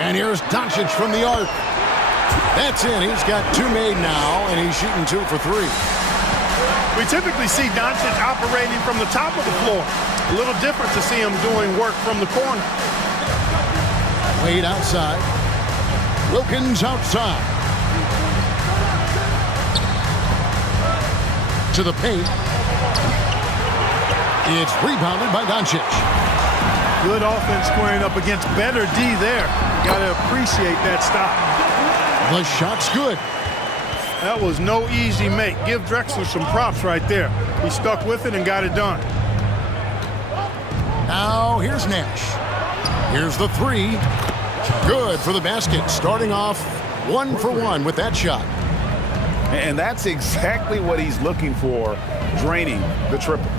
And here's Doncic from the arc. That's in. He's got 2 made now, and he's shooting 2 for 3. We typically see Doncic operating from the top of the floor. A little different to see him doing work from the corner. Wade outside. Wilkins outside. To the paint. It's rebounded by Doncic. Good offense squaring up against better D there. Got to appreciate that stop. The shot's good. That was no easy make. Give Drexler some props right there. He stuck with it and got it done. Now here's Nash. Here's the 3. Good for the basket. Starting off 1 for 1 with that shot. And that's exactly what he's looking for, draining the triple.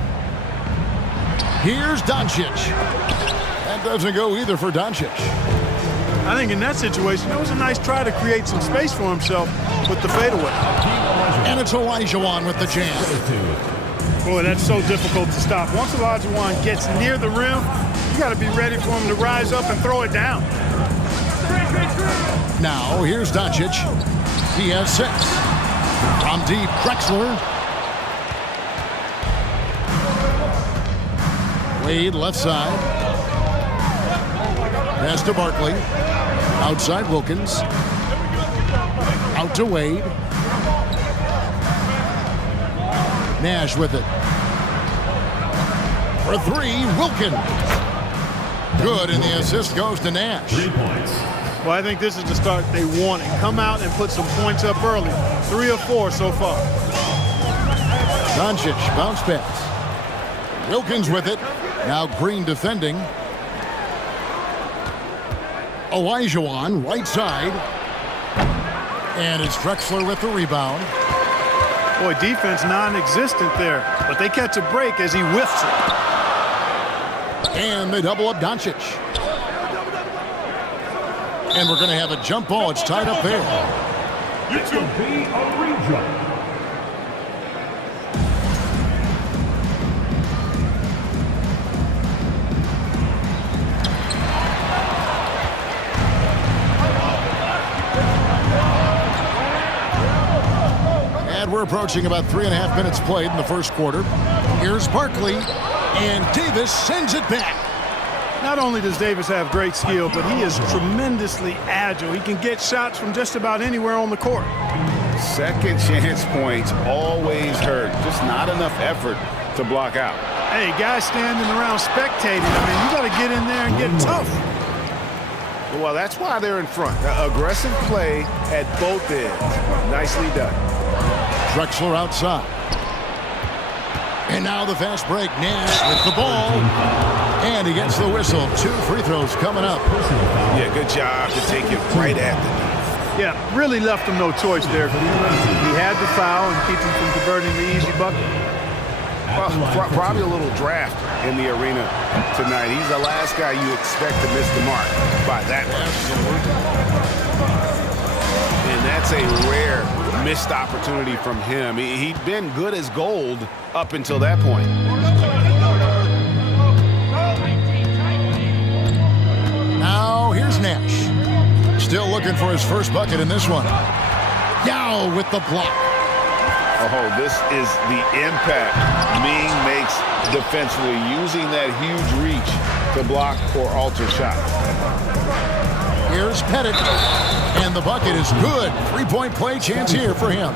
Here's Doncic. That doesn't go either for Doncic. I think in that situation, it was a nice try to create some space for himself with the fadeaway. And it's Olajuwon with the jam. Boy, that's so difficult to stop. Once Olajuwon gets near the rim, you got to be ready for him to rise up and throw it down. Now, here's Doncic. He has 6. From deep, Drexler. Wade left side. Pass to Barkley. Outside Wilkins. Out to Wade. Nash with it. For 3, Wilkins. Good, and the assist goes to Nash. 3 points. Well, I think this is the start they wanted. Come out and put some points up early. 3 or 4 so far. Doncic, bounce pass. Wilkins with it. Now Green defending. Olajuwon, right side. And it's Drexler with the rebound. Boy, defense non-existent there. But they catch a break as he whiffs it. And they double up Doncic. And we're going to have a jump ball. It's tied up there. It's going to be a rejump. And we're approaching about 3.5 minutes played in the first quarter. Here's Barkley, and Davis sends it back. Not only does Davis have great skill, but he is tremendously agile. He can get shots from just about anywhere on the court. Second chance points always hurt. Just not enough effort to block out. Hey, guys standing around spectating. I mean, you got to get in there and get tough. Well, that's why they're in front. Aggressive play at both ends. Nicely done. Drexler outside. And now the fast break. Nash with the ball. And he gets the whistle. 2 free throws coming up. Yeah, good job to take it right at the knee. Yeah, really left him no choice there. He had the foul and keep him from converting the easy bucket. Well, probably a little draft in the arena tonight. He's the last guy you expect to miss the mark by that much. And that's a rare missed opportunity from him. He'd been good as gold up until that point. Now here's Nash. Still looking for his first bucket in this one. Yao with the block. Oh, this is the impact Ming makes defensively, using that huge reach to block or alter shots. Here's Pettit, and the bucket is good. 3-point play chance here for him.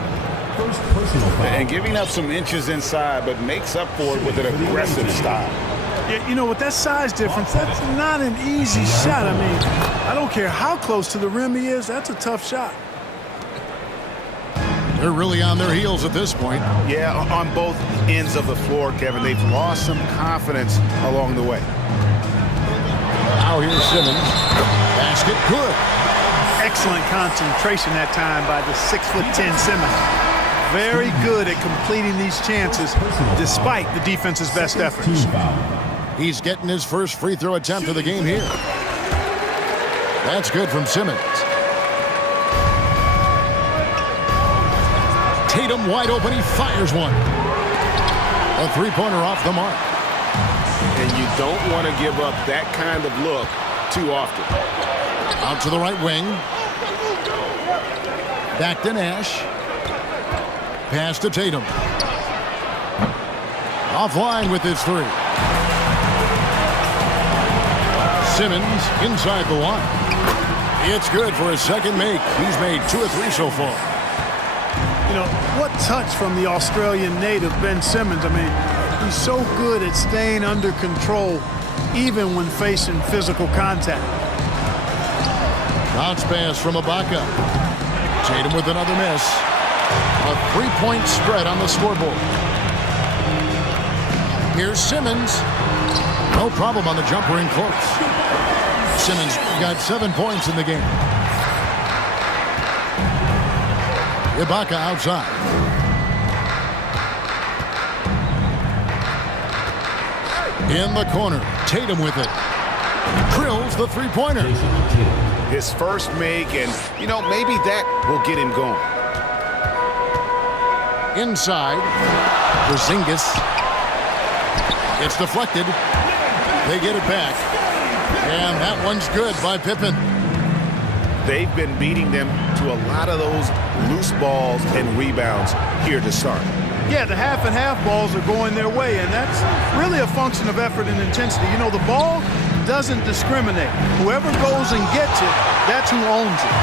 And giving up some inches inside, but makes up for it with an aggressive style. Yeah, you know, with that size difference, that's not an easy shot. I mean, I don't care how close to the rim he is, that's a tough shot. They're really on their heels at this point. Yeah, on both ends of the floor, Kevin. They've lost some confidence along the way. Now here's Simmons. Basket good. Excellent concentration that time by the 6'10" Simmons. Very good at completing these chances despite the defense's best efforts. He's getting his first free throw attempt of the game here. That's good from Simmons. Tatum wide open, he fires one. A three-pointer off the mark. And you don't want to give up that kind of look too often. Out to the right wing. Back to Nash. Pass to Tatum. Offline with his three. Simmons inside the line. It's good for his second make. He's made 2 or 3 so far. You know, what touch from the Australian native, Ben Simmons. I mean, he's so good at staying under control even when facing physical contact. Bounce pass from Ibaka. Tatum with another miss. A 3-point spread on the scoreboard. Here's Simmons. No problem on the jumper in close. Simmons got 7 points in the game. Ibaka outside. In the corner, Tatum with it. Drills the three-pointer. His first make, and, you know, maybe that will get him going. Inside, Porzingis. It's deflected. They get it back. And that one's good by Pippen. They've been beating them to a lot of those loose balls and rebounds here to start. Yeah, the half and half balls are going their way, and that's really a function of effort and intensity. You know, the ball doesn't discriminate. Whoever goes and gets it, that's who owns it.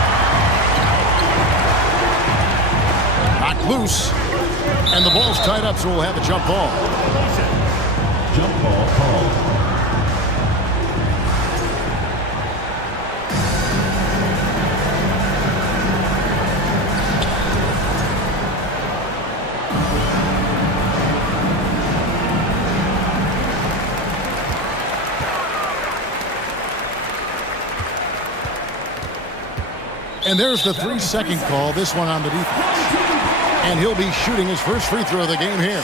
Knocked loose, and the ball's tied up, so we'll have a jump ball. Jump ball called. And there's the 3-second call, this one on the defense. And he'll be shooting his first free throw of the game here.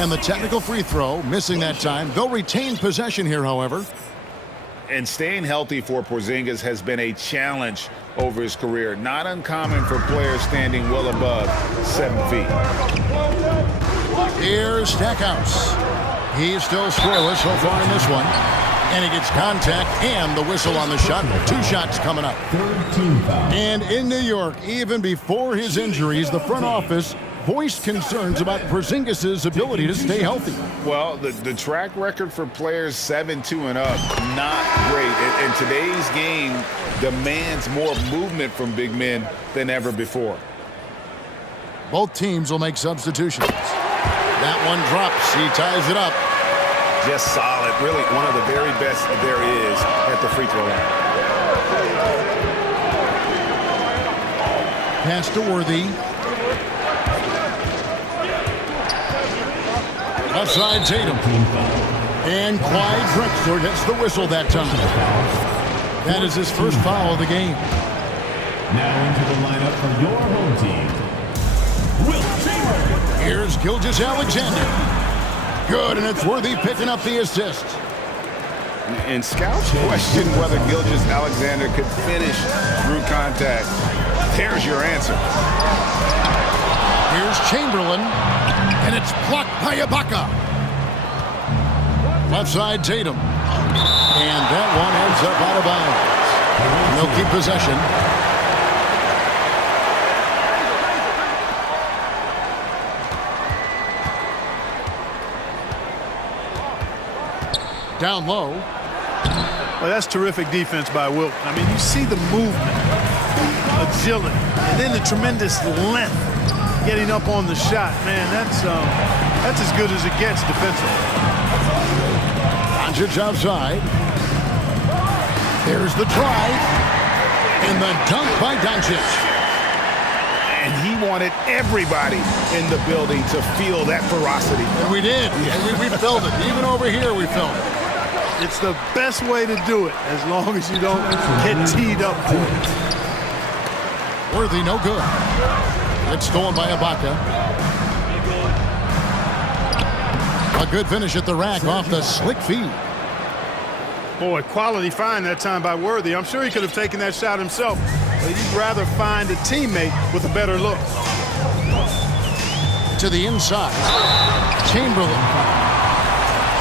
And the technical free throw, missing that time. They'll retain possession here, however. And staying healthy for Porzingis has been a challenge over his career. Not uncommon for players standing well above 7 feet. Here's Stackhouse. He's still scoreless so far in this one. And he gets contact and the whistle on the shot. 2 shots coming up. And in New York, even before his injuries, the front office voiced concerns about Porzingis' ability to stay healthy. Well, the track record for players 7-2 and up, not great. And today's game demands more movement from big men than ever before. Both teams will make substitutions. That one drops. He ties it up. Just solid. Really one of the very best there is at the free throw line. Pass to Worthy. Outside Tatum. And Clyde Drexler gets the whistle that time. That is his first foul of the game. Now into the lineup for your home team. Wilt Chamberlain. Here's Gilgeous-Alexander. Good, and it's Worthy picking up the assist. And scouts question whether Gilgeous-Alexander could finish through contact. There's your answer. Here's Chamberlain, and it's blocked by Ibaka. Left side Tatum. And that one ends up out of bounds. And they'll keep possession. Down low. Well, that's terrific defense by Wilt. I mean, you see the movement, agility, and then the tremendous length getting up on the shot. Man, that's as good as it gets defensively. Doncic outside. There's the drive. And the dunk by Doncic. And he wanted everybody in the building to feel that ferocity. And we did. And we felt it. Even over here, we felt it. It's the best way to do it, as long as you don't get teed up for it. Worthy, no good. It's stolen by Ibaka. A good finish at the rack off the slick feed. Boy, quality find that time by Worthy. I'm sure he could have taken that shot himself, but he'd rather find a teammate with a better look. To the inside. Chamberlain.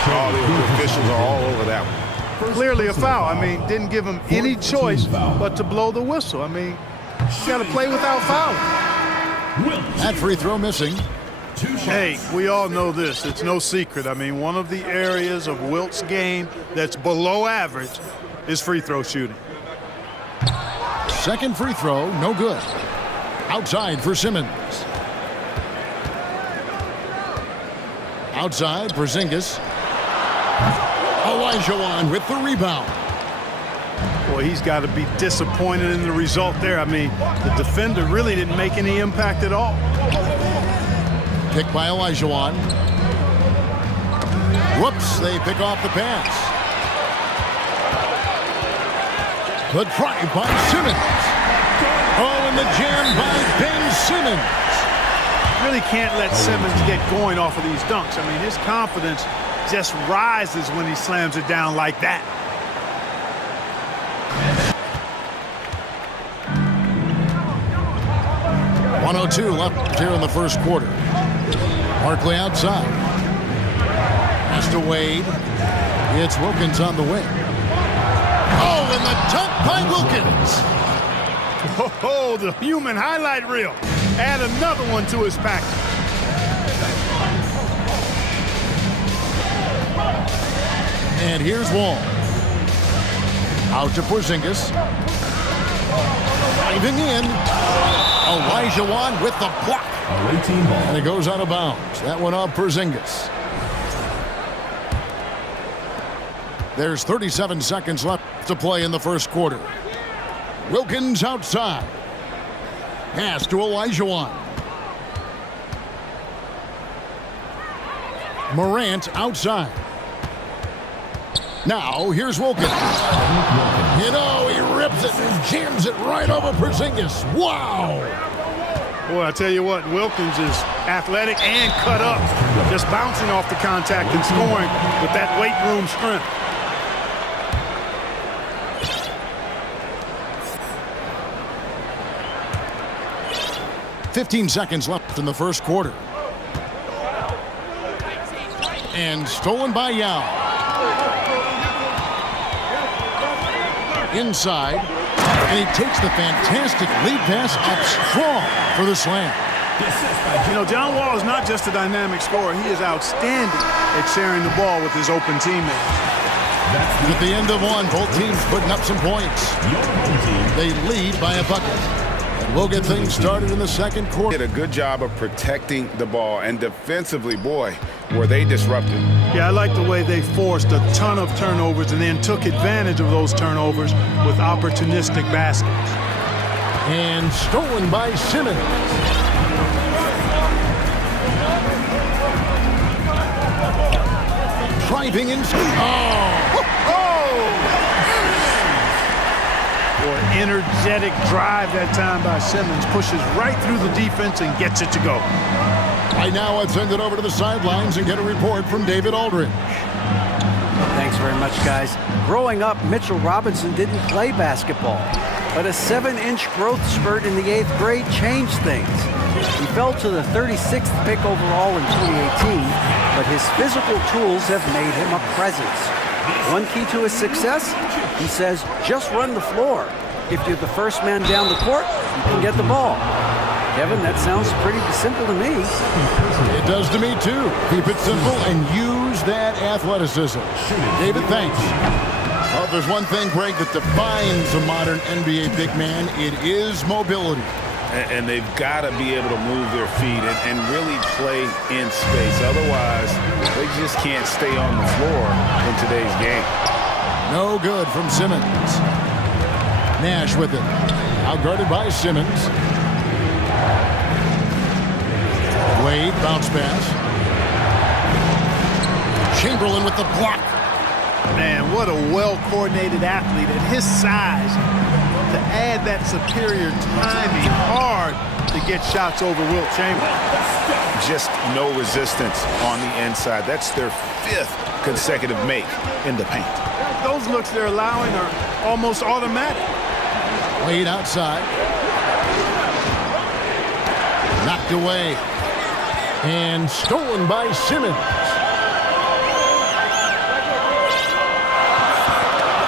Oh, the officials are all over that one. Clearly a foul. I mean, didn't give him any choice but to blow the whistle. I mean, you got to play without fouling. That free throw missing. Hey, we all know this. It's no secret. I mean, one of the areas of Wilt's game that's below average is free throw shooting. Second free throw, no good. Outside for Simmons. Outside, Porzingis. Olajuwon with the rebound. Boy, he's got to be disappointed in the result there. I mean, the defender really didn't make any impact at all. Picked by Olajuwon. Whoops, they pick off the pass. Good try by Simmons. Oh, and the jam by Ben Simmons. Really can't let Simmons get going off of these dunks. I mean, his confidence just rises when he slams it down like that. .102 left here in the first quarter. Barkley outside. Pass to Wade. It's Wilkins on the wing. Oh, and the dunk by Wilkins. Oh, the human highlight reel. Add another one to his package. And here's Wall. Out to Porzingis. Diving in. Olajuwon with the block. And it goes out of bounds. That one off Porzingis. There's 37 seconds left to play in the first quarter. Wilkins outside. Pass to Olajuwon. Morant outside. Now, here's Wilkins. You know, he rips it and jams it right over Porzingis. Wow! Boy, I tell you what, Wilkins is athletic and cut up. Just bouncing off the contact and scoring with that weight room strength. .15 seconds left in the first quarter. And stolen by Yao. Inside. And he takes the fantastic lead pass up strong for the slam. You know, John Wall is not just a dynamic scorer. He is outstanding at sharing the ball with his open teammates. At the end of one, both teams putting up some points. They lead by a bucket. We'll get things started in the second quarter. Did a good job of protecting the ball, and defensively, boy, were they disruptive. Yeah, I like the way they forced a ton of turnovers and then took advantage of those turnovers with opportunistic baskets. And stolen by Simmons. Driving in. Energetic drive that time by Simmons. Pushes right through the defense and gets it to go. Right now, let's send it over to the sidelines and get a report from David Aldridge. Thanks very much, guys. Growing up, Mitchell Robinson didn't play basketball, but a 7-inch growth spurt in the 8th grade changed things. He fell to the 36th pick overall in 2018, but his physical tools have made him a presence. One key to his success, he says, just run the floor. If you're the first man down the court, you can get the ball. Kevin, that sounds pretty simple to me. It does to me, too. Keep it simple and use that athleticism. David, thanks. Well, if there's one thing, Greg, that defines a modern NBA big man, it is mobility. And they've got to be able to move their feet and really play in space. Otherwise, they just can't stay on the floor in today's game. No good from Simmons. Nash with it. Outguarded by Simmons. Wade, bounce pass. Chamberlain with the block. Man, what a well-coordinated athlete at his size. To add that superior timing, hard to get shots over Wilt Chamberlain. Just no resistance on the inside. That's their 5th consecutive make in the paint. Those looks they're allowing are almost automatic. Wade outside. Knocked away. And stolen by Simmons.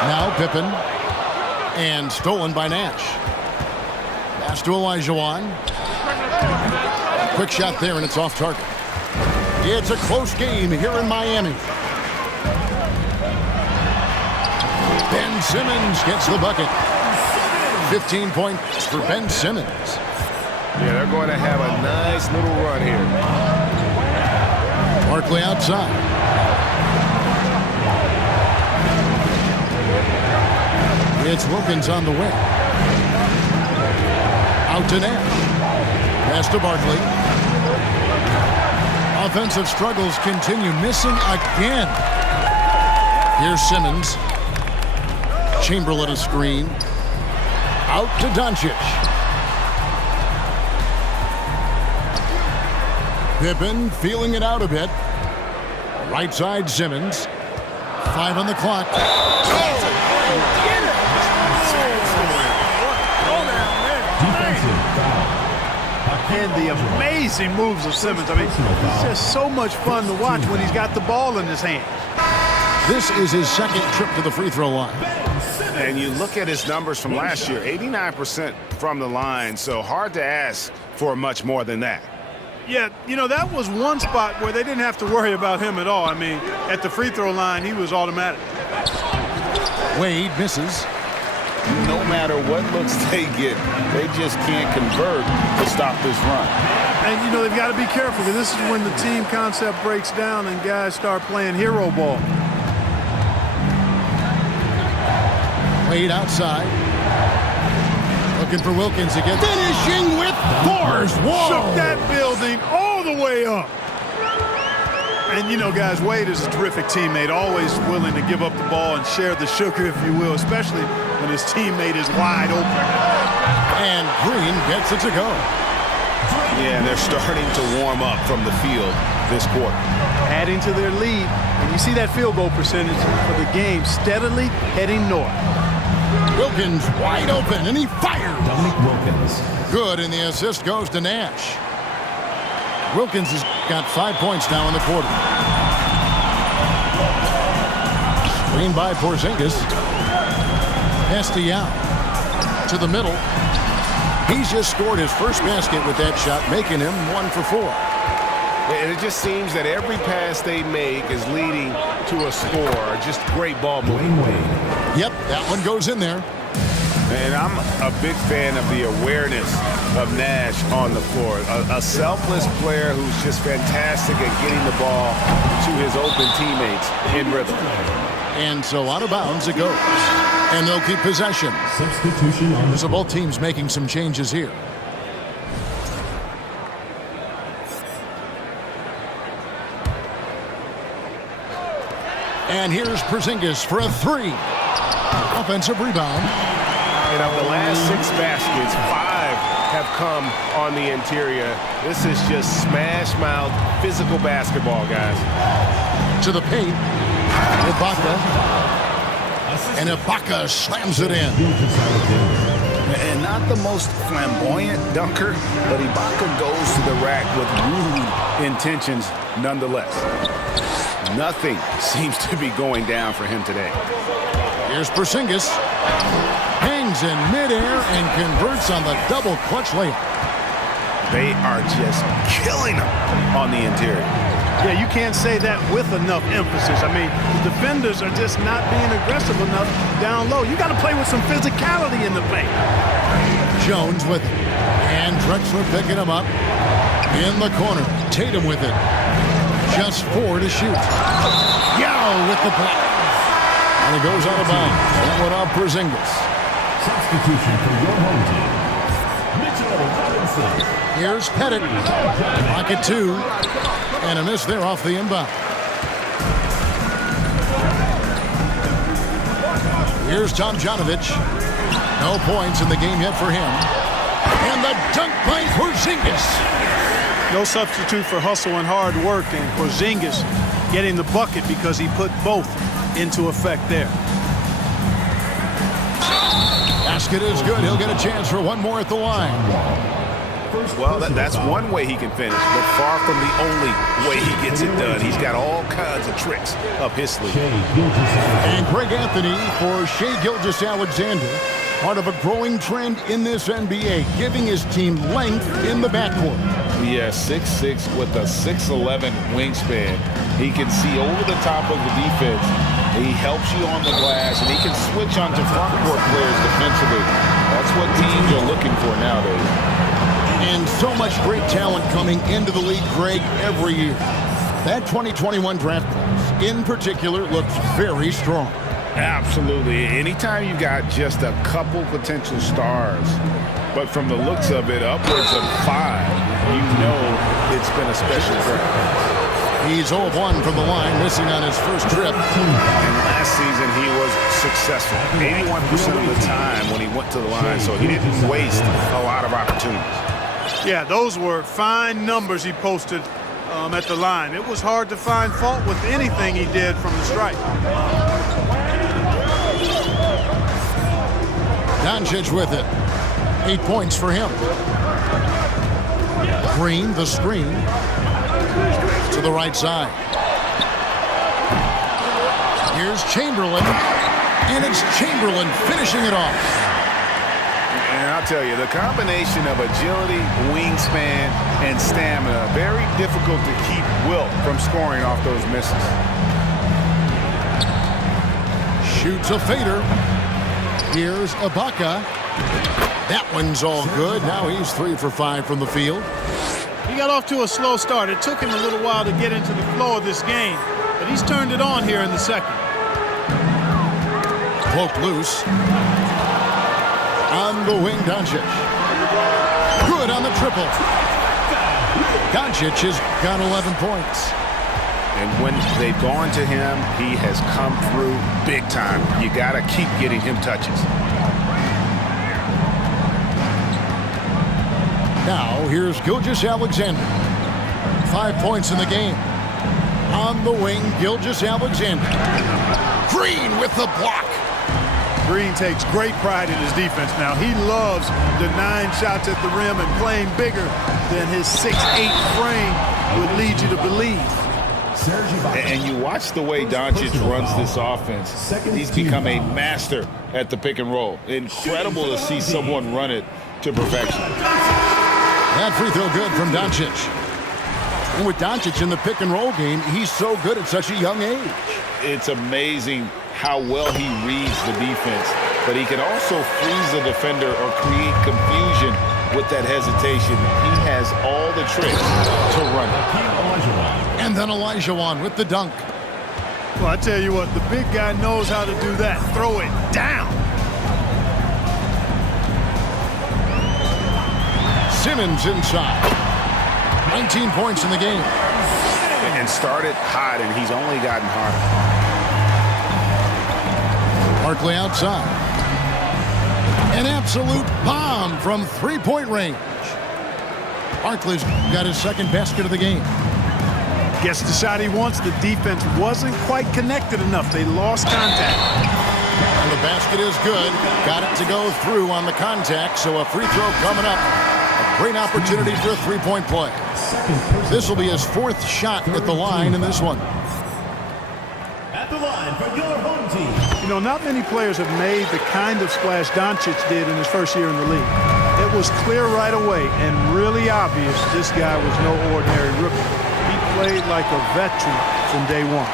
Now Pippen. And stolen by Nash. Pass to Olajuwon. Quick shot there, and it's off target. It's a close game here in Miami. Ben Simmons gets the bucket. 15 points for Ben Simmons. Yeah, they're going to have a nice little run here. Barkley outside. It's Wilkins on the wing. Out to Nash. Pass to Barkley. Offensive struggles continue. Missing again. Here's Simmons. Chamberlain a screen. Out to Doncic. Pippen feeling it out a bit. Right side Simmons. 5 on the clock. And the amazing moves of Simmons. I mean, it's just so much fun to watch when he's got the ball in his hands. This is his second trip to the free throw line. And you look at his numbers from last year, 89% from the line, so hard to ask for much more than that. Yeah, you know, that was one spot where they didn't have to worry about him at all. I mean, at the free throw line, he was automatic. Wade misses. No matter what looks they get, they just can't convert to stop this run. And, you know, they've got to be careful because this is when the team concept breaks down and guys start playing hero ball. Wade outside. Looking for Wilkins again. Finishing with force. Whoa! Shook that building all the way up. And, you know, guys, Wade is a terrific teammate, always willing to give up the ball and share the sugar, if you will, especially when his teammate is wide open. And Green gets it to go. Yeah, and they're starting to warm up from the field this quarter. Adding to their lead, and you see that field goal percentage for the game steadily heading north. Wilkins wide open, and he fires. Dominic Wilkins. Good, and the assist goes to Nash. Wilkins has got 5 points now in the quarter. Screen by Porzingis. Estial to the middle. He's just scored his first basket with that shot, making him 1 for 4. And it just seems that every pass they make is leading to a score. Just great ball moving. Yep, that one goes in there. And I'm a big fan of the awareness of Nash on the floor. A selfless player who's just fantastic at getting the ball to his open teammates in rhythm. And so out of bounds it goes. And they'll keep possession. Substitution on the So both teams making some changes here. And here's Porzingis for a 3. Offensive rebound. And of the last 6 baskets, 5 have come on the interior. This is just smash mouth physical basketball, guys. To the paint. Ibaka. And Ibaka slams it in. And not the most flamboyant dunker, but Ibaka goes to the rack with rude intentions nonetheless. Nothing seems to be going down for him today. Here's Porzingis. Hangs in midair and converts on the double clutch layup. They are just killing him on the interior. Yeah, you can't say that with enough emphasis. I mean, the defenders are just not being aggressive enough down low. You got to play with some physicality in the paint. Jones with it. And Drexler picking him up. In the corner. Tatum with it. Just 4 to shoot. Yao with the block. And it goes out of bounds. That one off Porzingis. substitution for your home team. Mitchell Robinson. Here's Pettit. Pocket 2. And a miss there off the inbound. Here's Tomjanovich. No points in the game yet for him. And the dunk by Porzingis. No substitute for hustle and hard work, and Porzingis getting the bucket because he put both into effect there. Basket is good. He'll get a chance for one more at the line. Well, that's one way he can finish, but far from the only way he gets it done. He's got all kinds of tricks up his sleeve. And Greg Anthony for Shai Gilgeous-Alexander, part of a growing trend in this NBA, giving his team length in the backcourt. Yeah, 6'6" with a 6'11" wingspan. He can see over the top of the defense. He helps you on the glass, and he can switch onto front court players defensively. That's what teams are looking for nowadays. And so much great talent coming into the league, Greg, every year. That 2021 draft class, in particular, looks very strong. Absolutely. Anytime you got just a couple potential stars, but from the looks of it, upwards of 5, you know it's been a special draft. He's 0-1 from the line, missing on his first trip. And last season, he was successful 81% of the time when he went to the line, so he didn't waste a lot of opportunities. Yeah, those were fine numbers he posted at the line. It was hard to find fault with anything he did from the stripe. Doncic with it. 8 points for him. Green, the screen. To the right side. Here's Chamberlain. And it's Chamberlain finishing it off. And I'll tell you, the combination of agility, wingspan, and stamina, very difficult to keep Wilt from scoring off those misses. Shoots a fader. Here's Ibaka. That one's all good. Now he's 3 for 5 from the field. He got off to a slow start. It took him a little while to get into the flow of this game, but he's turned it on here in the second. Cloak loose. On the wing, Doncic. Good on the triple. Doncic has got 11 points. And when they've gone to him, he has come through big time. You got to keep getting him touches. Now, here's Gilgeous-Alexander. 5 points in the game. On the wing, Gilgeous-Alexander. Green with the block. Green takes great pride in his defense now. He loves denying shots at the rim and playing bigger than his 6'8" frame would lead you to believe. And you watch the way Doncic runs this offense. He's become a master at the pick and roll. Incredible to see someone run it to perfection. That free throw good from Doncic. And with Doncic in the pick and roll game, he's so good at such a young age. It's amazing how well he reads the defense, but he can also freeze the defender or create confusion with that hesitation. He has all the tricks to run it. And then Olajuwon with the dunk. Well, I tell you what, the big guy knows how to do that. Throw it down. Simmons inside. 19 points in the game. And started hot, and he's only gotten harder. Barkley outside. An absolute bomb from three-point range. Barkley's got his second basket of the game. Gets the shot he wants. The defense wasn't quite connected enough. They lost contact. And the basket is good. Got it to go through on the contact, so a free throw coming up. A great opportunity for a three-point play. This will be his 4th shot at the line in this one. At the line for your home team. You know, not many players have made the kind of splash Doncic did in his first year in the league. It was clear right away and really obvious this guy was no ordinary rookie. He played like a veteran from day one.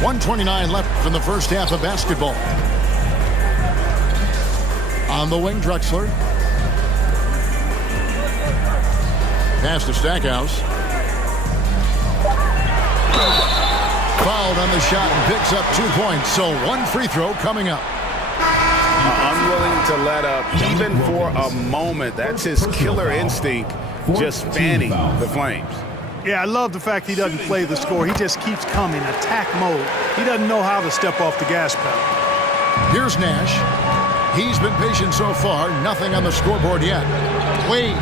.129 left in the first half of basketball. On the wing, Drexler. Pass to Stackhouse. Fouled on the shot and picks up 2 points. So 1 free throw coming up. Unwilling to let up even for a moment. That's his killer instinct, just fanning the flames. Yeah, I love the fact he doesn't play the score. He just keeps coming, attack mode. He doesn't know how to step off the gas pedal. Here's Nash. He's been patient so far. Nothing on the scoreboard yet. Wade.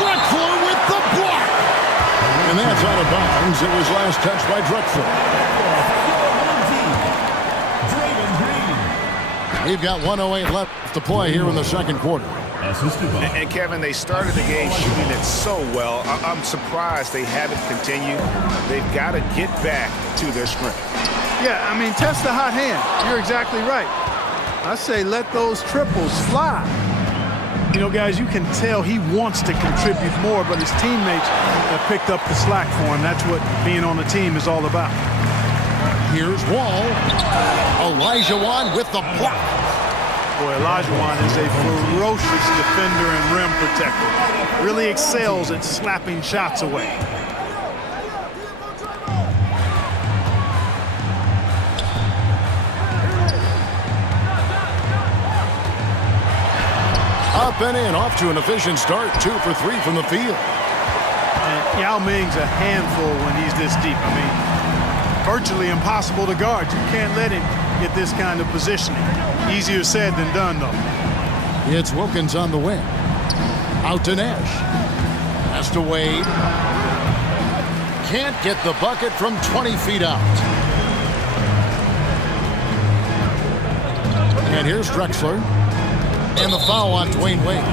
Drexler with the block. And that's out of bounds. It was last touched by Drexler. We've got 1:08 left to play here in the second quarter. And Kevin, they started the game shooting it so well. I'm surprised they haven't continued. They've got to get back to their strength. Yeah, I mean, test the hot hand. You're exactly right. I say let those triples fly. You know, guys, you can tell he wants to contribute more, but his teammates have picked up the slack for him. That's what being on the team is all about. Here's Wall. Olajuwon with the block. Boy, Olajuwon is a ferocious defender and rim protector. Really excels at slapping shots away. Up and in, off to an efficient start. 2 for 3 from the field. And Yao Ming's a handful when he's this deep. I mean, virtually impossible to guard. You can't let him get this kind of positioning. Easier said than done, though. It's Wilkins on the wing. Out to Nash. Has to Wade. Can't get the bucket from 20 feet out. And here's Drexler. And the foul on Dwayne Wade.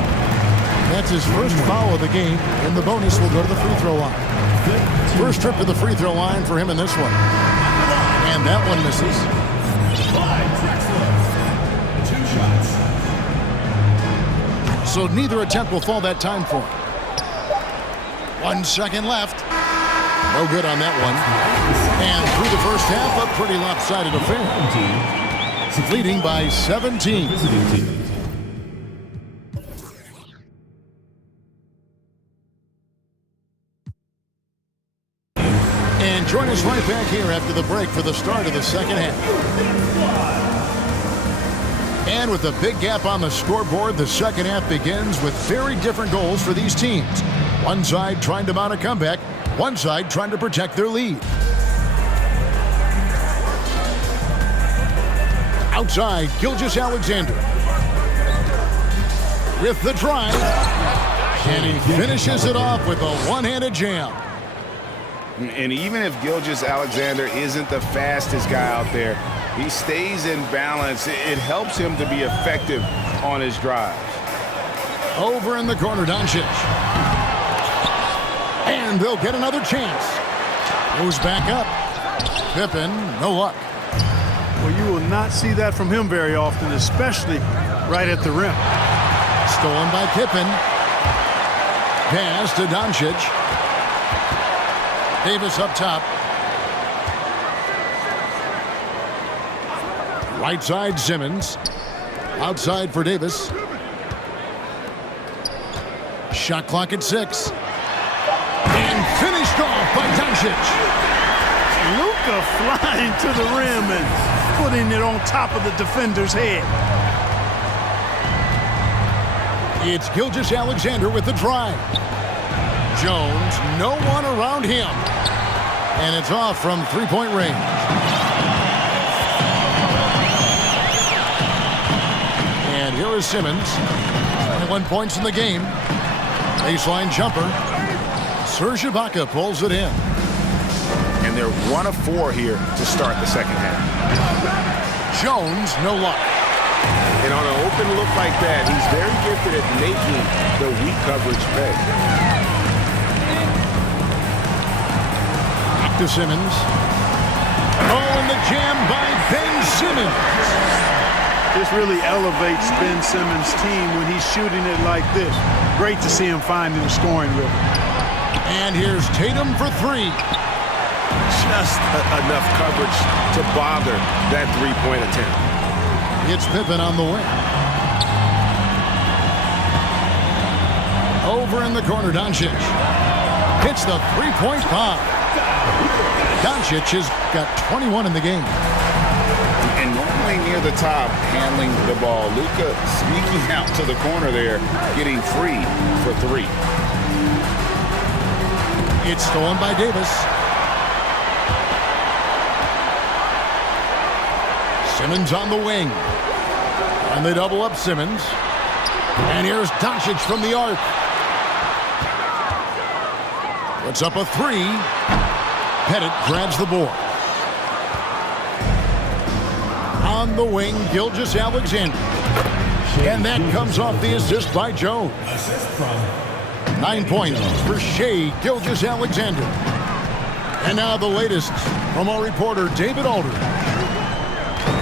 That's his first foul of the game, and the bonus will go to the free throw line. First trip to the free throw line for him in this one. And that one misses. 2 shots. So neither attempt will fall that time for him. 1 second left. No good on that one. And through the first half, a pretty lopsided affair. Leading by 17. And join us right back here after the break for the start of the second half. And with a big gap on the scoreboard, the second half begins with very different goals for these teams. One side trying to mount a comeback, one side trying to protect their lead. Outside, Gilgeous-Alexander with the drive. And he finishes it off with a one-handed jam. And even if Gilgeous-Alexander isn't the fastest guy out there, he stays in balance. It helps him to be effective on his drives. Over in the corner, Doncic. And they'll get another chance. Goes back up. Pippen, no luck. Well, you will not see that from him very often, especially right at the rim. Stolen by Pippen. Pass to Doncic. Davis up top. Right side, Simmons. Outside for Davis. Shot clock at 6. And finished off by Doncic. Luka flying to the rim and putting it on top of the defender's head. It's Gilgeous-Alexander with the drive. Jones, no one around him. And it's off from three-point range. And here is Simmons. 21 points in the game. Baseline jumper. Serge Ibaka pulls it in. And they're 1 of 4 here to start the second half. Jones, no luck. And on an open look like that, he's very gifted at making the weak coverage pay. To Simmons. Oh, and the jam by Ben Simmons. This really elevates Ben Simmons' team when he's shooting it like this. Great to see him finding the scoring rhythm. And here's Tatum for 3. Just enough coverage to bother that three-point attempt. It's Pippen on the wing. Over in the corner, Doncic. Hits the three-point bomb. Doncic has got 21 in the game. And normally near the top, handling the ball. Luka sneaking out to the corner there, getting free for 3. It's stolen by Davis. Simmons on the wing. And they double up Simmons. And here's Doncic from the arc. Puts up a 3. Pettit grabs the board. On the wing, Gilgeous-Alexander. And that comes off the assist by Jones. 9 points for Shea Gilgeous-Alexander. And now the latest from our reporter, David Aldridge.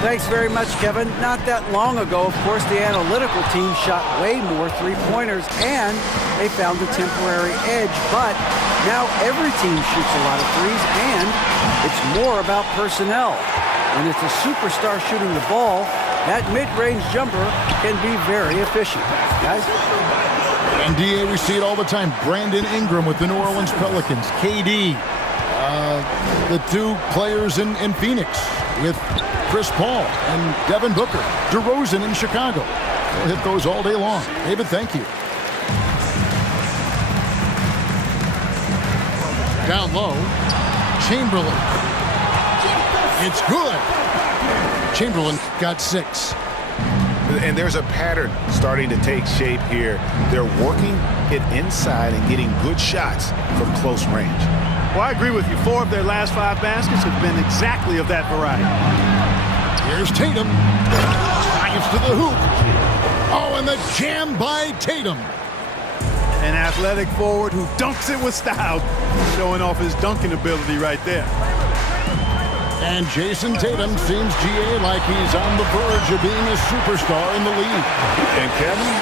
Thanks very much, Kevin. Not that long ago, of course, the analytical team shot way more three-pointers, and they found a temporary edge. But now every team shoots a lot of threes, and it's more about personnel. When it's a superstar shooting the ball, that mid-range jumper can be very efficient. Guys? And DA, we see it all the time. Brandon Ingram with the New Orleans Pelicans. KD, the two players in Phoenix with Chris Paul and Devin Booker. DeRozan in Chicago. We'll hit those all day long. David, thank you. Down low, Chamberlain. It's good. Chamberlain got 6. And there's a pattern starting to take shape here. They're working it inside and getting good shots from close range. Well, I agree with you. 4 of their last 5 baskets have been exactly of that variety. Here's Tatum. Drives to the hoop. Oh, and the jam by Tatum. An athletic forward who dunks it with style, showing off his dunking ability right there. And Jason Tatum seems, GA, like he's on the verge of being a superstar in the league. And Kevin,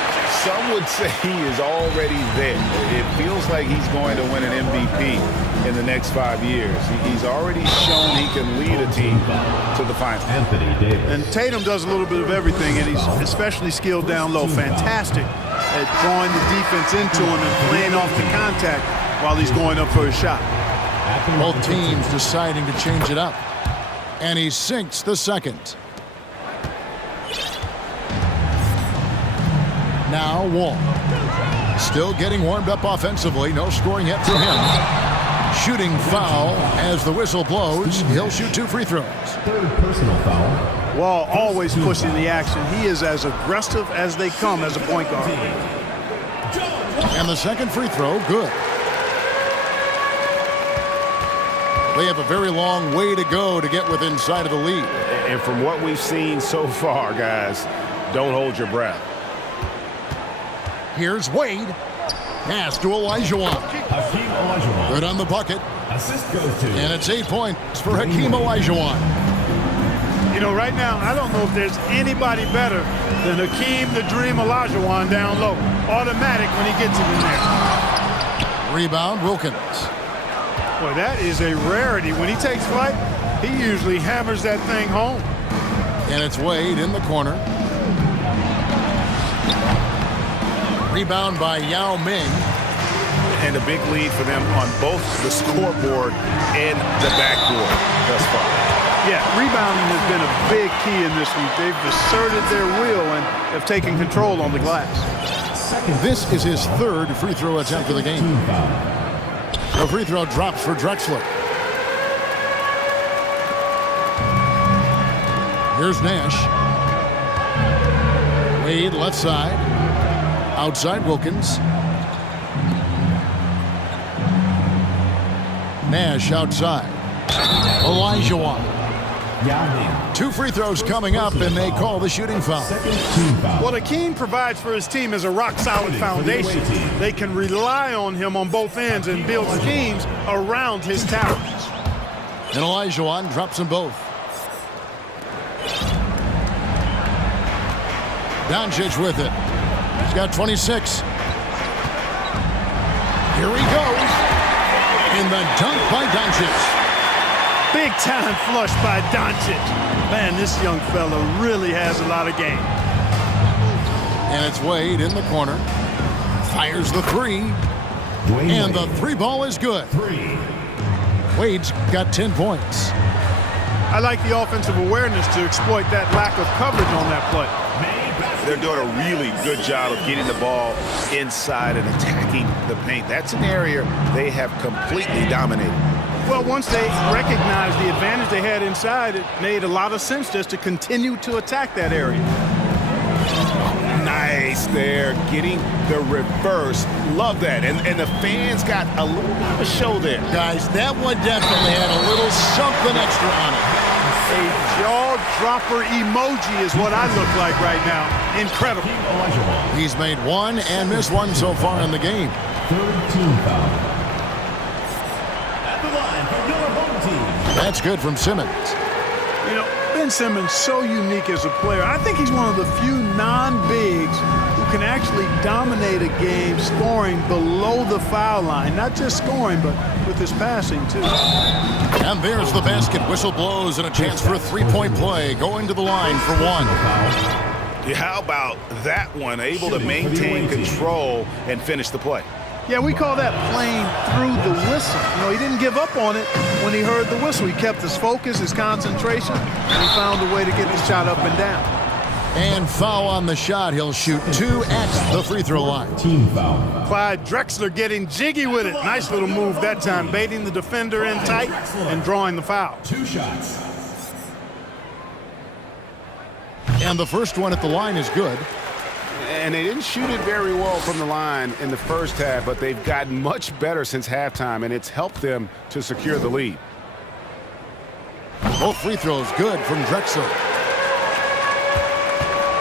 some would say he is already there. It feels like he's going to win an MVP in the next 5 years. He's already shown he can lead a team to the finals. Anthony Davis. And Tatum does a little bit of everything, and he's especially skilled down low. Fantastic at drawing the defense into him and playing off the contact while he's going up for a shot. Both teams deciding to change it up. And he sinks the second. Now Wall. Still getting warmed up offensively. No scoring yet for him. Shooting foul as the whistle blows. He'll shoot 2 free throws. 3rd personal foul. Wall always pushing the action. He is as aggressive as they come as a point guard. And the second free throw, good. They have a very long way to go to get within sight of the lead. And from what we've seen so far, guys, don't hold your breath. Here's Wade. Pass to Olajuwon. Hakeem Olajuwon. Good on the bucket. Assist goes to. And it's 8 points for Hakeem Olajuwon. You know, right now, I don't know if there's anybody better than Hakeem the Dream Olajuwon down low. Automatic when he gets it in there. Rebound, Wilkins. Boy, that is a rarity. When he takes flight, he usually hammers that thing home. And it's Wade in the corner. Rebound by Yao Ming. And a big lead for them on both the scoreboard and the backboard thus far. Yeah, rebounding has been a big key in this one. They've asserted their will and have taken control on the glass. This is his 3rd free throw attempt of the game. The free throw drops for Drexler. Here's Nash. Wade left side. Outside Wilkins. Nash outside. Olajuwon. 2 free throws coming up, and they call the shooting foul. What Hakeem provides for his team is a rock-solid foundation. They can rely on him on both ends and build schemes around his talents. And Olajuwon drops them both. Doncic with it. He's got 26. Here he goes. In the dunk by Doncic. Big time flush by Doncic. Man, this young fella really has a lot of game. And it's Wade in the corner. Fires the 3. And the 3 ball is good. Wade's got 10 points. I like the offensive awareness to exploit that lack of coverage on that play. They're doing a really good job of getting the ball inside and attacking the paint. That's an area they have completely dominated. Well, once they recognized the advantage they had inside, it made a lot of sense just to continue to attack that area. Nice there, getting the reverse. Love that. And the fans got a little bit of a show there. Guys, that one definitely had a little something extra on it. A dropper emoji is what I look like right now. Incredible. He's made one and missed one so far in the game. Third team foul. At the line for your home team. That's good from Simmons. You know, Ben Simmons, so unique as a player. I think he's one of the few non-bigs who can actually dominate a game scoring below the foul line. Not just scoring, but with his passing, too. And there's the basket. Whistle blows and a chance for a three-point play. Going to the line for one. Yeah, how about that one? Able to maintain control and finish the play. Yeah, we call that playing through the whistle. You know, he didn't give up on it when he heard the whistle. He kept his focus, his concentration, and he found a way to get the shot up and down. And foul on the shot. He'll shoot 2 at the free throw line. Team foul. Clyde Drexler getting jiggy with it. Nice little move that time, baiting the defender in tight and drawing the foul. 2 shots. And the first one at the line is good. And they didn't shoot it very well from the line in the first half, but they've gotten much better since halftime, and it's helped them to secure the lead. Both free throws good from Drexler.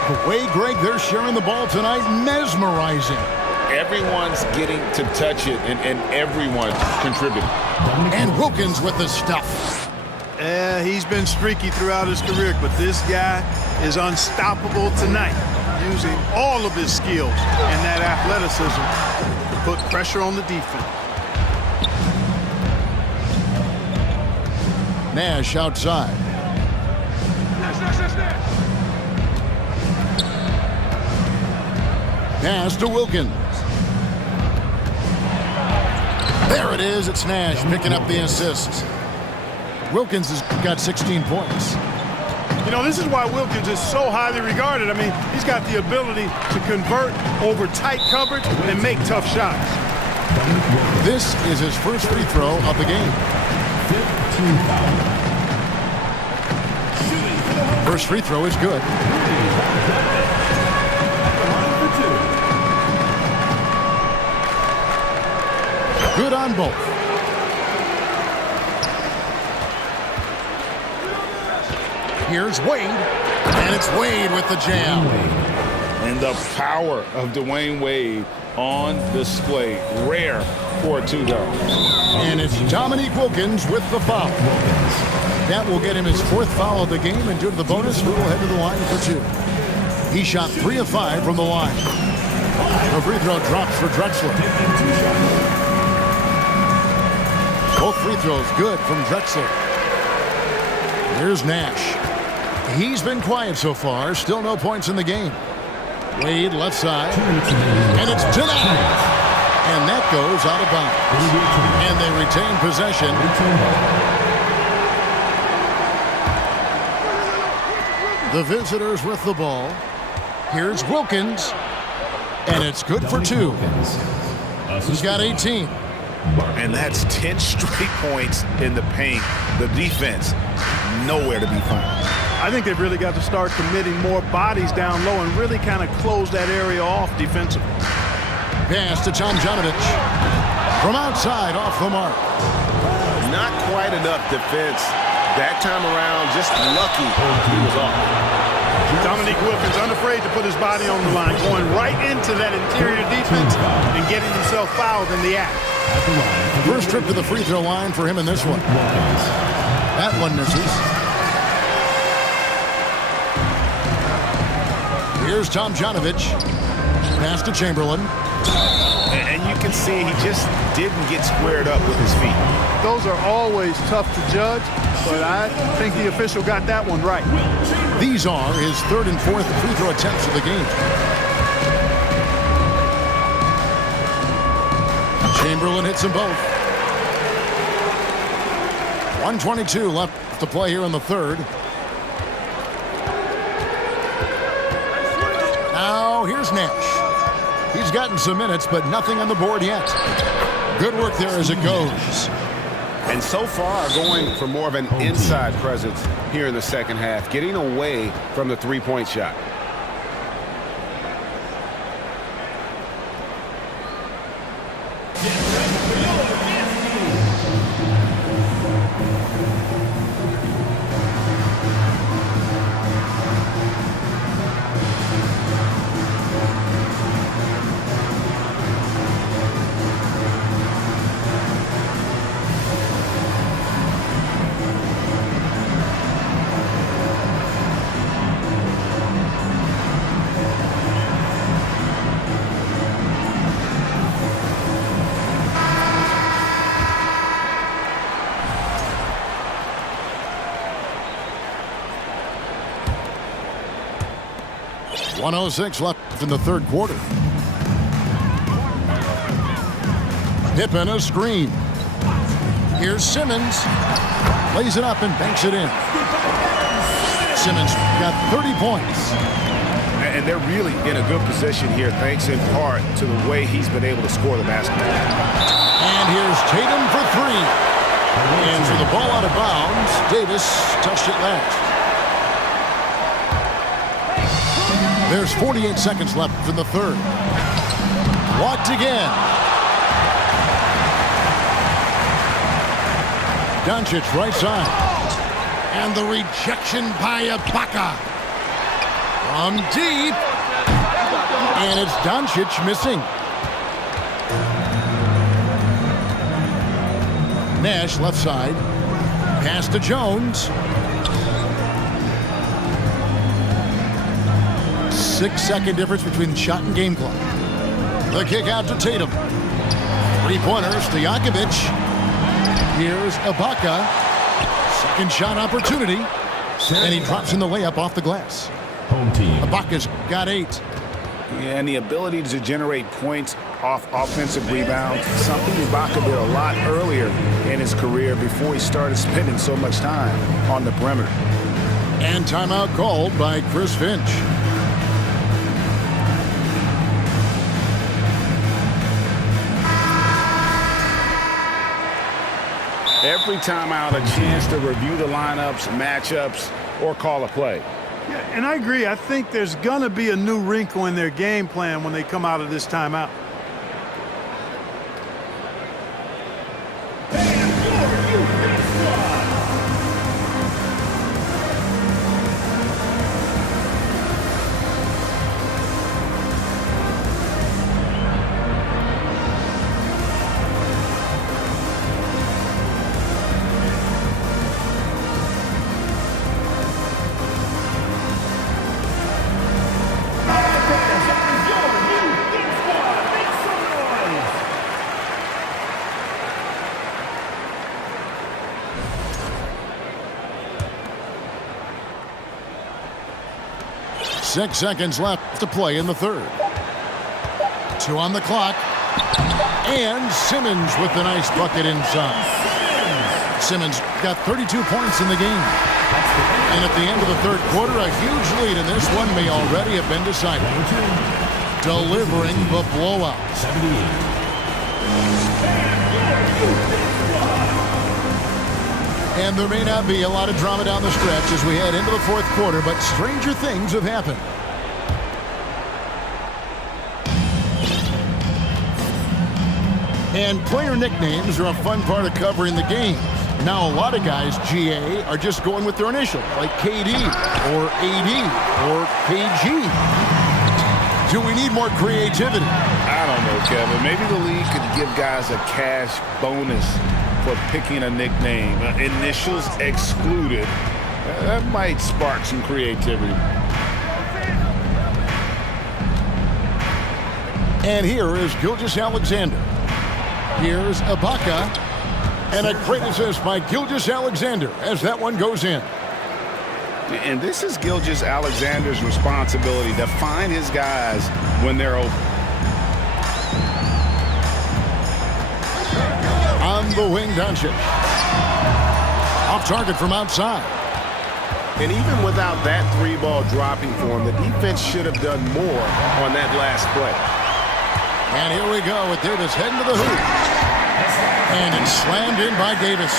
The way, Greg, they're sharing the ball tonight, mesmerizing. Everyone's getting to touch it, and everyone's contributing. And Wilkins with the stuff. He's been streaky throughout his career, but this guy is unstoppable tonight, using all of his skills and that athleticism to put pressure on the defense. Nash outside. Pass to Wilkins. There it is. It's Nash picking up the assist. Wilkins has got 16 points. You know, this is why Wilkins is so highly regarded. I mean, he's got the ability to convert over tight coverage and make tough shots. This is his first free throw of the game. 15 foul. First free throw is good. Good on both. Here's Wade, and it's Wade with the jam. And the power of Dwayne Wade on display. Rare for a two-go. And it's Dominique Wilkins with the foul. That will get him his 4th foul of the game, and due to the bonus, we will head to the line for 2. He shot 3 of 5 from the line. The free throw drops for Drexler. Both free throws good from Drexler. Here's Nash. He's been quiet so far. Still no points in the game. Wade left side. And it's denied. And that goes out of bounds. And they retain possession. The visitors with the ball. Here's Wilkins. And it's good for 2. He's got 18. And that's 10 straight points in the paint. The defense, nowhere to be found. I think they've really got to start committing more bodies down low and really kind of close that area off defensively. Pass to Tomjanovich. From outside, off the mark. Not quite enough defense that time around. Just lucky he was off. Dominique Wilkins unafraid to put his body on the line, going right into that interior defense and getting himself fouled in the act. First trip to the free throw line for him in this one. That one misses. Here's Tomjanovich. Pass to Chamberlain. And you can see he just didn't get squared up with his feet. Those are always tough to judge, but I think the official got that one right. These are his 3rd and 4th free throw attempts of the game. Chamberlain hits them both. 1:22 left to play here in the 3rd. Now here's Nash. He's gotten some minutes, but nothing on the board yet. Good work there as it goes. And so far, going for more of an inside presence here in the second half, getting away from the three-point shot. 1:06 left in the third quarter. Pippen a screen. Here's Simmons. Lays it up and banks it in. Simmons got 30 points. And they're really in a good position here, thanks in part to the way he's been able to score the basketball. And here's Tatum for three. And for the ball out of bounds, Davis touched it last. There's 48 seconds left in the third. Walked again. Doncic right side. And the rejection by Ibaka. From deep. And it's Doncic missing. Nash left side. Pass to Jones. 6-second difference between shot and game clock. The kick out to Tatum. Three-pointers to Jakovic. Here's Ibaka. Second shot opportunity. And he drops in the layup off the glass. Home team. Ibaka's got 8. Yeah, and the ability to generate points off offensive rebounds, something Ibaka did a lot earlier in his career before he started spending so much time on the perimeter. And timeout called by Chris Finch. Every timeout, a chance to review the lineups, matchups, or call a play. Yeah, and I agree. I think there's going to be a new wrinkle in their game plan when they come out of this timeout. Six seconds left to play in the third. 2 on the clock. And Simmons with the nice bucket inside. Simmons got 32 points in the game. And at the end of the third quarter, a huge lead in this one may already have been decided. Delivering the blowout. 78. And there may not be a lot of drama down the stretch as we head into the fourth quarter, but stranger things have happened. And player nicknames are a fun part of covering the game. Now a lot of guys, GA, are just going with their initials, like KD or AD or KG. Do we need more creativity? I don't know, Kevin. Maybe the league could give guys a cash bonus for picking a nickname. Initials excluded. That might spark some creativity. And here is Gilgeous-Alexander. Here's Ibaka. And a great assist by Gilgeous-Alexander as that one goes in. And this is Gilgeous-Alexander's responsibility to find his guys when they're open. On the wing, Doncic. Off target from outside. And even without that three-ball dropping for him, the defense should have done more on that last play. And here we go with Davis heading to the hoop. And it's slammed in by Davis.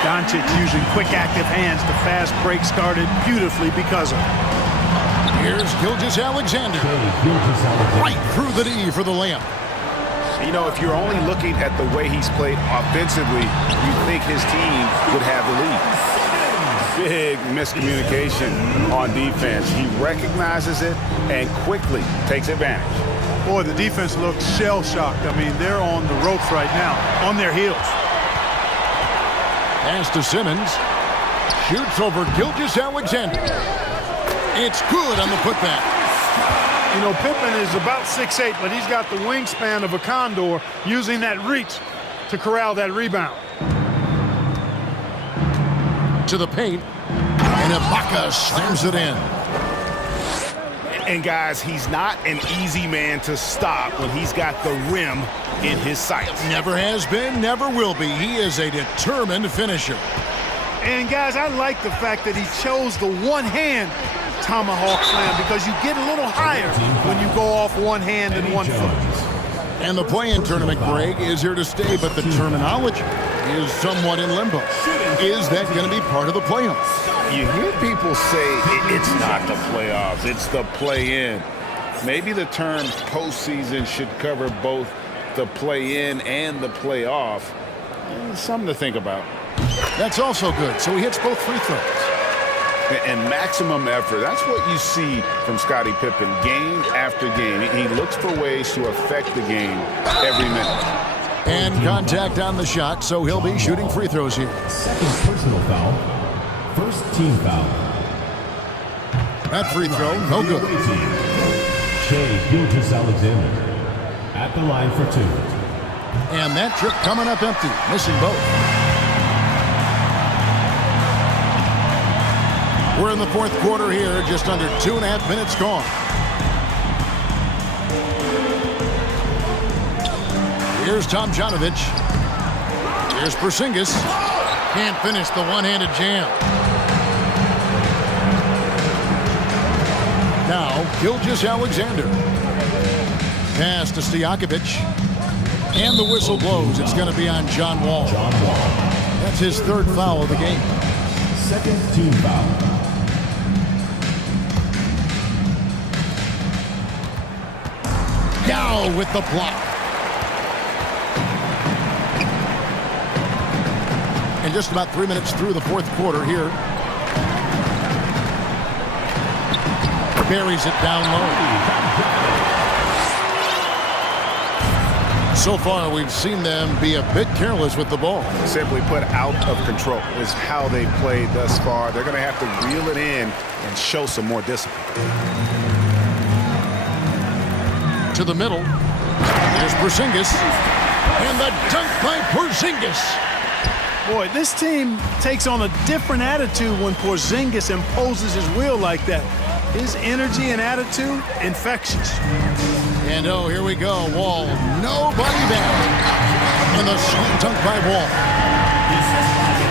Doncic using quick, active hands. The fast break started beautifully because of it. Here's Gilgeous-Alexander. Right through the D for the layup. You know, if you're only looking at the way he's played offensively, you think his team would have the lead. Big miscommunication on defense. He recognizes it and quickly takes advantage. Boy, the defense looks shell-shocked. I mean, they're on the ropes right now, on their heels. Pass to Simmons. Shoots over Gilgeous-Alexander. It's good on the putback. You know, Pippen is about 6'8", but he's got the wingspan of a condor, using that reach to corral that rebound. To the paint. And Ibaka slams it in. And guys, he's not an easy man to stop when he's got the rim in his sights. Never has been, never will be. He is a determined finisher. And guys, I like the fact that he chose the one-hand tomahawk slam because you get a little higher when you go off one hand and one foot. And the play-in tournament, Greg, is here to stay, but the terminology is somewhat in limbo. Is that going to be part of the playoffs? You hear people say it's not the playoffs, it's the play-in. Maybe the term postseason should cover both the play-in and the playoff. Something to think about. That's also good. So he hits both free throws. And maximum effort. That's what you see from Scottie Pippen game after game. He looks for ways to affect the game every minute. And contact on the shot, so he'll be shooting free throws here. Second personal foul. First team foul. That free throw, no good. Shea Gilgeous-Alexander at the line for two. And that trip coming up empty, missing both. We're in the fourth quarter here, just under 2.5 minutes gone. Here's Tomjanovich. Here's Porzingis. Can't finish the one-handed jam. Now, Gilgeous-Alexander. Pass to Stojakovic. And the whistle blows. It's going to be on John Wall. That's his third foul of the game. Second team foul. Yao with the block. And just about 3 minutes through the fourth quarter here. Buries it down low. So far, we've seen them be a bit careless with the ball. Simply put, out of control is how they played thus far. They're going to have to reel it in and show some more discipline. To the middle. Here's Porzingis. And the dunk by Porzingis. Boy, this team takes on a different attitude when Porzingis imposes his will like that. His energy and attitude, infectious. And oh, here we go. Wall, nobody back. And the sweet dunk by Wall.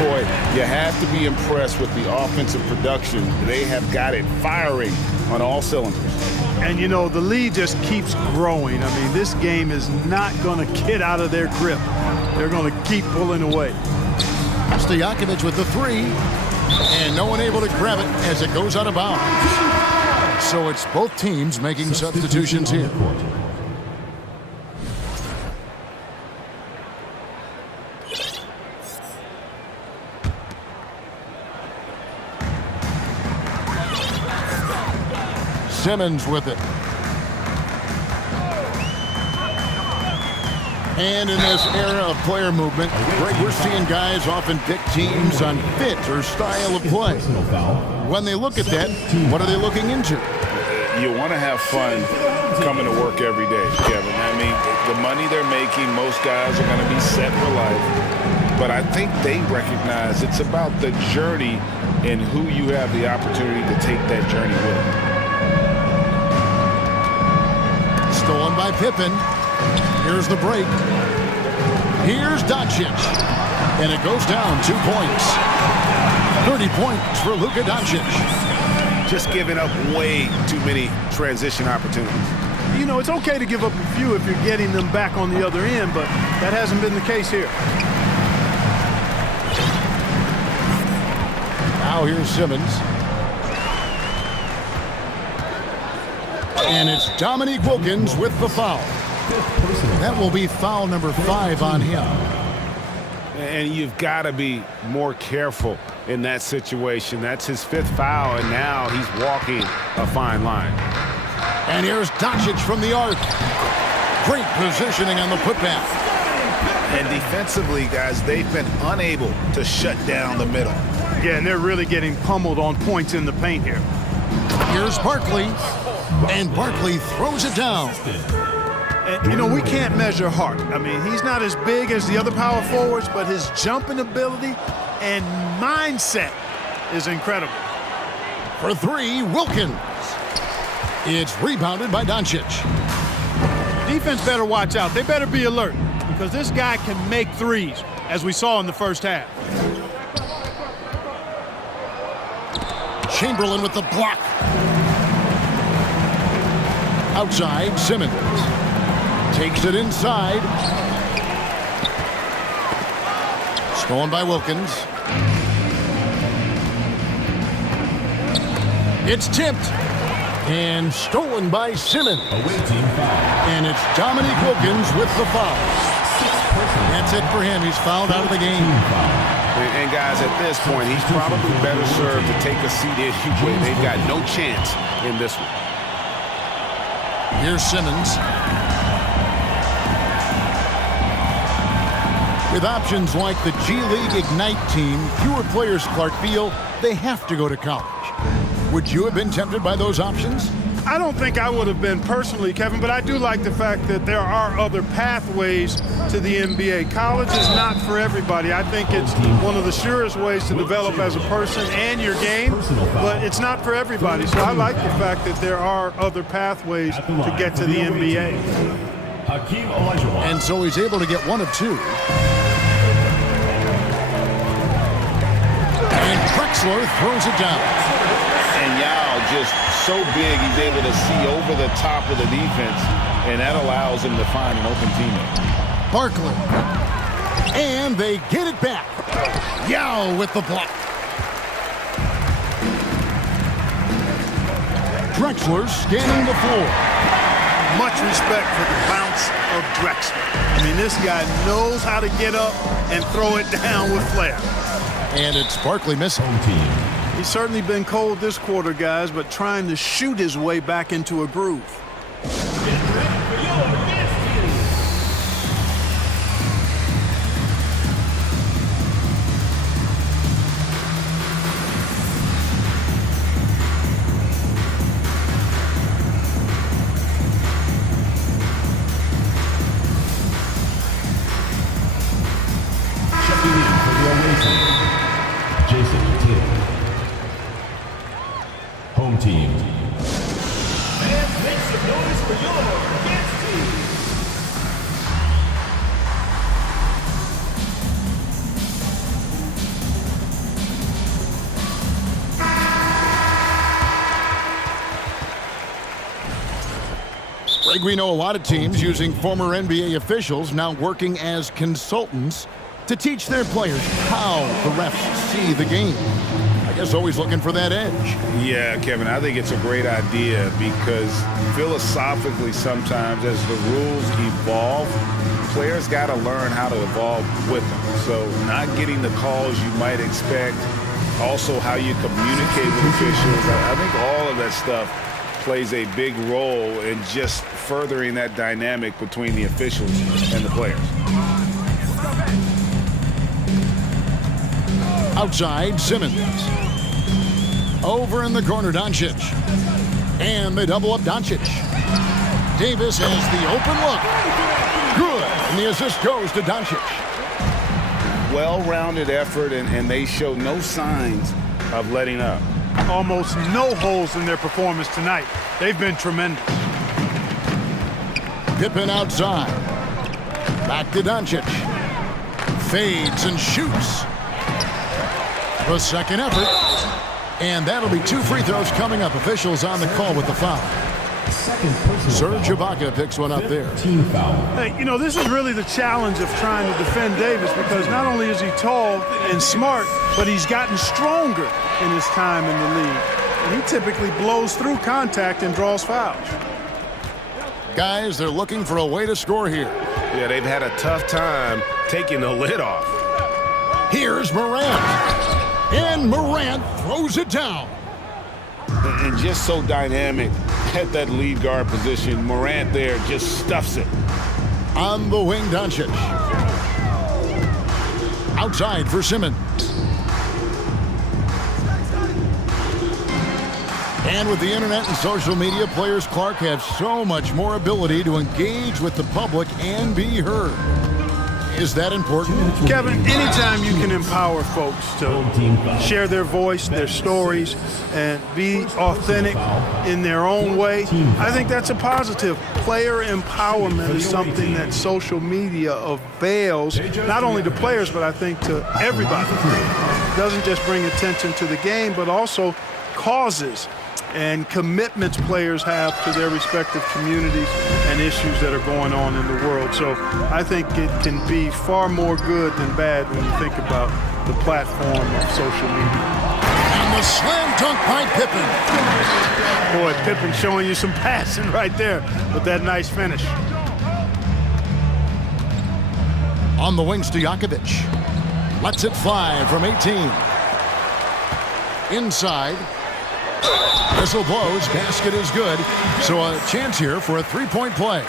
Boy, you have to be impressed with the offensive production. They have got it firing on all cylinders. And, you know, the lead just keeps growing. I mean, this game is not going to get out of their grip. They're going to keep pulling away. Stojakovic with the three. And no one able to grab it as it goes out of bounds. So it's both teams making substitutions here. Simmons with it. And in this era of player movement, Greg, we're seeing guys often pick teams on fit or style of play. When they look at that, what are they looking into? You want to have fun coming to work every day, Kevin. I mean, the money they're making, most guys are going to be set for life. But I think they recognize it's about the journey and who you have the opportunity to take that journey with. Stolen by Pippen. Here's the break. Here's Doncic. And it goes down 2 points. 30 points for Luka Doncic. Just giving up way too many transition opportunities. You know, it's okay to give up a few if you're getting them back on the other end, but that hasn't been the case here. Now here's Simmons. And it's Dominique Wilkins with the foul. That will be foul number 5 on him. And you've got to be more careful in that situation. That's his 5th foul, and now he's walking a fine line. And here's Doncic from the arc. Great positioning on the putback. And defensively, guys, they've been unable to shut down the middle. Yeah, and they're really getting pummeled on points in the paint here. Here's Barkley. And Barkley throws it down. And, you know, we can't measure heart. I mean, he's not as big as the other power forwards, but his jumping ability and mindset is incredible. For 3, Wilkins. It's rebounded by Doncic. Defense better watch out. They better be alert because this guy can make threes, as we saw in the first half. Chamberlain with the block. Outside, Simmons. Takes it inside. Stolen by Wilkins. It's tipped. And stolen by Simmons. And it's Dominique Wilkins with the foul. That's it for him. He's fouled out of the game. And guys, at this point, he's probably better served to take a seat anyway. They've got no chance in this one. Here's Simmons. With options like the G League Ignite team, fewer players, Clark, feel they have to go to college. Would you have been tempted by those options? I don't think I would have been personally, Kevin, but I do like the fact that there are other pathways to the NBA. College is not for everybody. I think it's one of the surest ways to develop as a person and your game, but it's not for everybody. So I like the fact that there are other pathways to get to the NBA. And so he's able to get one of two. And Drexler throws it down. And Yao just so big, he's able to see over the top of the defense, and that allows him to find an open teammate. Barkley. And they get it back. Yao with the block. Drexler scanning the floor. Much respect for the bounce of Drexler. I mean, this guy knows how to get up and throw it down with flair. And it's Barkley missing. He's certainly been cold this quarter, guys, but trying to shoot his way back into a groove. Home team. And make some noise for your guest team. Greg, we know a lot of teams using former NBA officials now working as consultants to teach their players how the refs see the game. I guess always looking for that edge. Yeah, Kevin, I think it's a great idea because philosophically sometimes as the rules evolve, players got to learn how to evolve with them. So not getting the calls you might expect, also how you communicate with officials. I think all of that stuff plays a big role in just furthering that dynamic between the officials and the players. Outside, Simmons. Over in the corner, Doncic. And they double up Doncic. Davis has the open look. Good. And the assist goes to Doncic. Well-rounded effort, and they show no signs of letting up. Almost no holes in their performance tonight. They've been tremendous. Pippen outside. Back to Doncic. Fades and shoots. The second effort. And that'll be 2 free throws coming up. Officials on the call with the foul. Serge Ibaka picks one up there. Hey, you know, this is really the challenge of trying to defend Davis because not only is he tall and smart, but he's gotten stronger in his time in the league. And he typically blows through contact and draws fouls. Guys, they're looking for a way to score here. Yeah, they've had a tough time taking the lid off. Here's Morant. And Morant throws it down. And just so dynamic at that lead guard position. Morant there just stuffs it. On the wing, Doncic. Outside for Simmons. And with the internet and social media, players, Clark, have so much more ability to engage with the public and be heard. is that important? Kevin, anytime you can empower folks to share their voice, their stories, and be authentic in their own way, I think that's a positive. Player empowerment is something that social media avails, not only to players, but I think to everybody. It doesn't just bring attention to the game, but also causes and commitments players have to their respective communities and issues that are going on in the world. So I think it can be far more good than bad when you think about the platform of social media. And the slam dunk by Pippen. Boy, Pippen showing you some passing right there with that nice finish. On the wings, Stojakovic lets it fly from 18. Inside. Whistle blows, basket is good. So a chance here for a three-point play.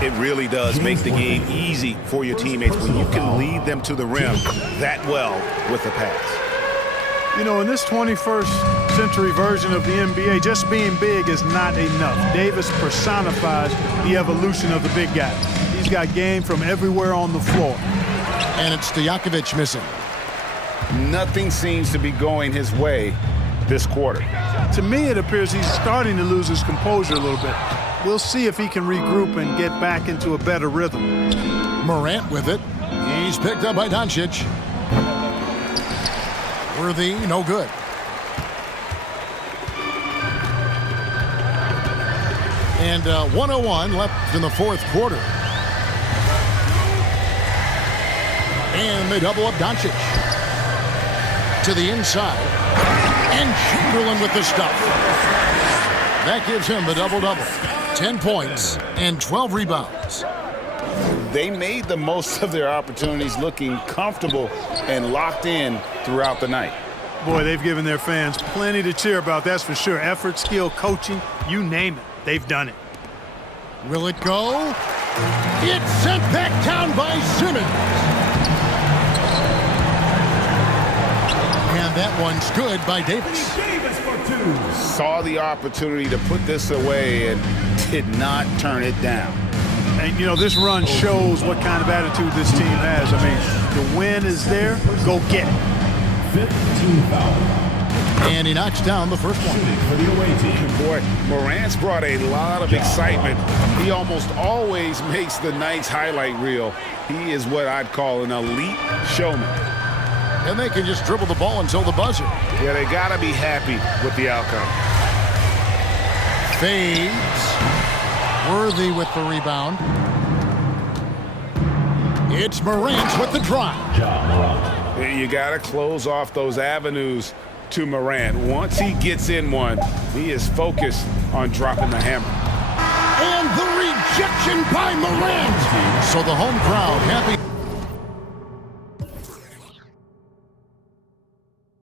It really does make the game easy for your teammates when you can lead them to the rim that well with a pass. You know, in this 21st century version of the NBA, just being big is not enough. Davis personifies the evolution of the big guy. He's got game from everywhere on the floor. And it's Stojakovic missing. Nothing seems to be going his way this quarter. To me, it appears he's starting to lose his composure a little bit. We'll see if he can regroup and get back into a better rhythm. Morant with it. He's picked up by Doncic. Worthy, no good. And 1:01 left in the fourth quarter. And they double up Doncic. To the inside. And Chamberlain with the stuff. That gives him the double-double. 10 points and 12 rebounds. They made the most of their opportunities, looking comfortable and locked in throughout the night. Boy, they've given their fans plenty to cheer about, that's for sure. Effort, skill, coaching, you name it. They've done it. Will it go? It's sent back down by Simmons. And that one's good by Davis. Saw the opportunity to put this away and did not turn it down. And, you know, this run shows what kind of attitude this team has. I mean, the win is there. Go get it. 15 foul. And he knocks down the first one. For the away team. Boy, Morant's brought a lot of excitement. He almost always makes the night's highlight reel. He is what I'd call an elite showman. And they can just dribble the ball until the buzzer. Yeah, they got to be happy with the outcome. Fades. Worthy with the rebound. It's Morant with the drive. You got to close off those avenues to Morant. Once he gets in one, he is focused on dropping the hammer. And the rejection by Morant. So the home crowd happy.